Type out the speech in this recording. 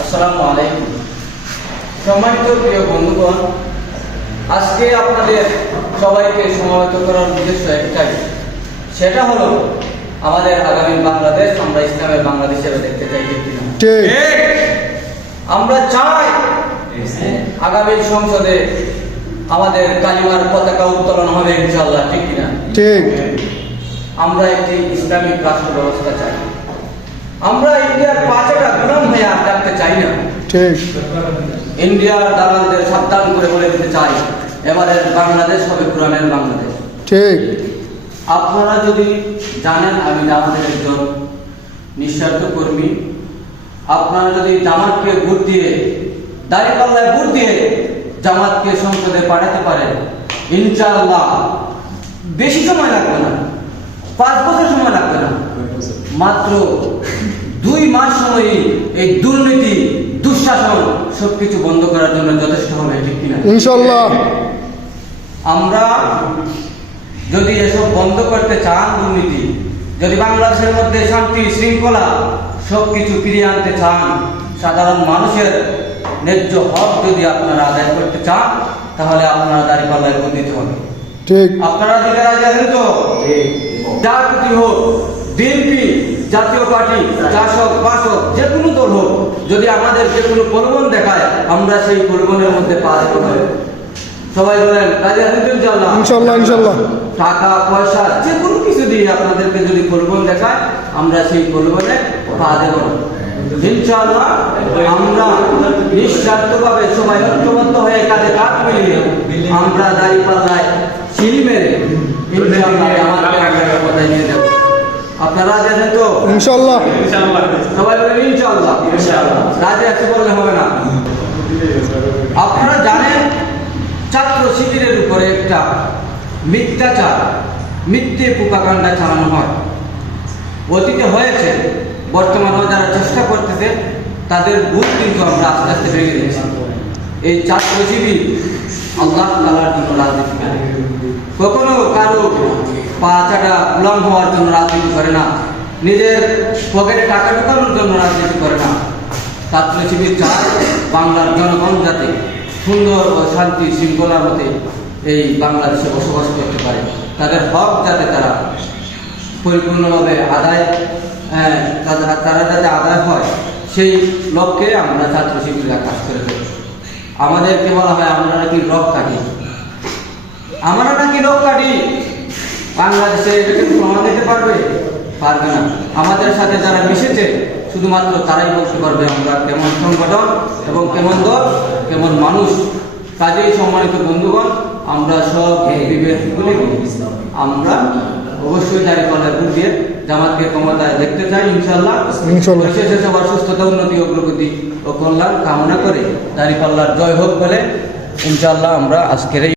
আসসালামু আলাইকুম। সম্মানিত প্রিয় বন্ধুগণ, আজকে আপনাদের সবাইকে সমবেত করার উদ্দেশ্য একটাই, সেটা হলো আমাদের আগামী বাংলাদেশ আমরা ইসলামের বাংলাদেশ হিসেবে দেখতে চাই। ঠিক আমরা চাই আগামী সংসদে আমাদের কালিমার পতাকা উত্তোলন হবে ইনশাআল্লাহ, ঠিক কিনা? ঠিক। আমরা একটি ইসলামিক রাষ্ট্র ব্যবস্থা চাই। আমরা ইন্ডিয়ার পাঁচটা গোলাম হয়ে আর থাকতে চাই না। ঠিক। ইন্ডিয়ার দালালদের সাবধান করে বলে দিতে চাই, এবারের বাংলাদেশ হবে কোরআনের বাংলাদেশ। ঠিক। আপনারা যদি জানেন আমি জামাতের একজন নিঃস্বার্থ কর্মী, আপনারা যদি জামাতকে ভোট দিয়ে, দাঁড়িপাল্লায় ভোট দিয়ে জামাতকে সংসদে পাঠাতে পারেন, ইনশাআল্লাহ বেশি সময় লাগবে না, 5 বছর সময় লাগবে না, মাত্র 2 মাস সময়ই এই দুর্নীতি, দুঃশাসন সবকিছু বন্ধ করার জন্য যথেষ্ট হবে, ঠিক কিনা? ইনশাআল্লাহ। আমরা যদি এসব বন্ধ করতে চান, দুর্নীতি, যদি বাংলাদেশের মধ্যে শান্তি শৃঙ্খলা সবকিছু ফিরিয়ে আনতে চান, সাধারণ মানুষের ন্যায্য হক যদি আপনারা আদায় করতে চান, তাহলে আপনারা দাঁড়িপাল্লায় ভোট দিতে হবে। ঠিক। আপনারা দিতে রাজি আছেন তো? যার প্রতি হোক, বিএনপি, জাতীয় পার্টি, জাসদ, বাসদ, যে কোনো দল হোক, যদি আমাদের যে কোনো প্রলোভন দেখায়, আমরা সেই প্রলোভনের মধ্যে পা দেব না। সবাই বলেন রাজি আছেন তো? ইনশাআল্লাহ। ইনশাআল্লাহ। ইনশাআল্লাহ। টাকা পয়সা যে কোনো কিছু দিয়ে আপনাদেরকে যদি প্রলোভন দেখায়, আমরা সেই প্রলোভনে পা দেব না। ইনশাআল্লাহ আমরা নিঃস্বার্থভাবে সবাই ঐক্যবদ্ধ হয়ে কাঁধে কাঁধ মিলিয়ে আমরা দাঁড়িপাল্লায় সিঁড়ি মেরে ইনশাআল্লাহ আমাদের কথায় নিয়ে দেব। আপনারা রাজি আছেন তো? ইনশাআল্লাহ। সবাই বলেন ইনশাআল্লাহ। রাজি আছে বললে হবে না। আপনারা জানেন ছাত্র শিবিরের উপরে একটা মিথ্যাচার, মিথ্যে প্রোপাগান্ডা চালানো হয়, অতীতে হয়েছে, বর্তমানেও যারা চেষ্টা করতেছে তাদের ভুল কিন্তু আমরা আস্তে আস্তে ভেঙে দিয়েছি। এই ছাত্র শিবির আল্লাহ তাআলার জন্য রাজনীতি করে, কখনো কারো পা চাটা গোলাম হওয়ার জন্য রাজনীতি করে না, নিজের পকেটে টাকা ঢোকানোর জন্য রাজনীতি করে না। ছাত্র শিবির চায় বাংলার জনগণ যাতে সুন্দর ও শান্তি শৃঙ্খলার মধ্যে এই বাংলাদেশে বসবাস করতে পারে, তাদের হক যাতে তারা পরিপূর্ণভাবে আদায়, তারা যাতে আদায় হয়, সেই লক্ষ্যে আমরা ছাত্র শিবিররা কাজ করে থাকি। আমাদেরকে বলা হয় আমরা নাকি রক কাটি, আমরা নাকি রক কাটি। বাংলাদেশে এটাকে প্রমাণ দিতে পারবে? পারবে না। আমাদের সাথে যারা মিশেছে শুধুমাত্র তারাই বলতে পারবে আমরা কেমন সংগঠন এবং কেমন দল, কেমন মানুষ। কাজেই সম্মানিত বন্ধুগণ, আমরা সব বিভেদ ভুলে আমরা অবশ্যই দাঁড়িপাল্লায় ভোট দিয়ে জামাতকে ক্ষমতায় দেখতে চাই ইনশাআল্লাহ। শেষে সবার সুস্থতা, উন্নতি, অগ্রগতি ও কল্যাণ কামনা করে দাঁড়িপাল্লার জয় হোক বলে ইনশাআল্লাহ আমরা আজকের